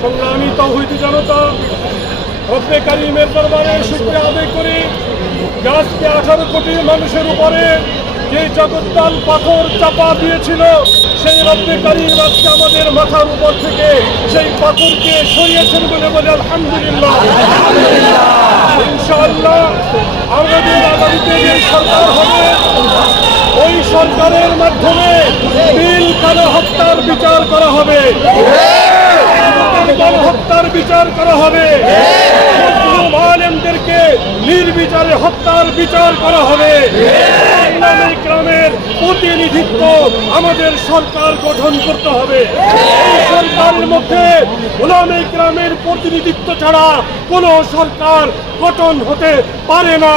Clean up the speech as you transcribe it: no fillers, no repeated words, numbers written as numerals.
সংগ্রামী তাওহীদি জনতা, রব্বে কারীমের দরবারে শুকরিয়া আদায় করি। আজকে 18 কোটি মানুষের উপরে যে জগদ্দল পাথর চাপা দিয়েছিল, সেই রব্বে কারীম আজকে আমাদের মাথার উপর থেকে সেই পাথরকে সরিয়েছেন বলে বলে আলহামদুলিল্লাহ। ইনশাআল্লাহ আমাদের আগামীতে যে সরকার হবে, ওই সরকারের মাধ্যমে নীলকালো হত্যার বিচার করা হবে, গণহত্যার বিচার করা হবে, মুসলিম আলেমদেরকে নির্বিচারে হত্যার বিচার করা হবে। উলামায়ে কেরামের প্রতিনিধিত্ব আমাদের সরকার গঠন করতে হবে। এই সরকারের মধ্যে উলামায়ে কেরামের প্রতিনিধিত্ব ছাড়া কোনো সরকার গঠন হতে পারে না।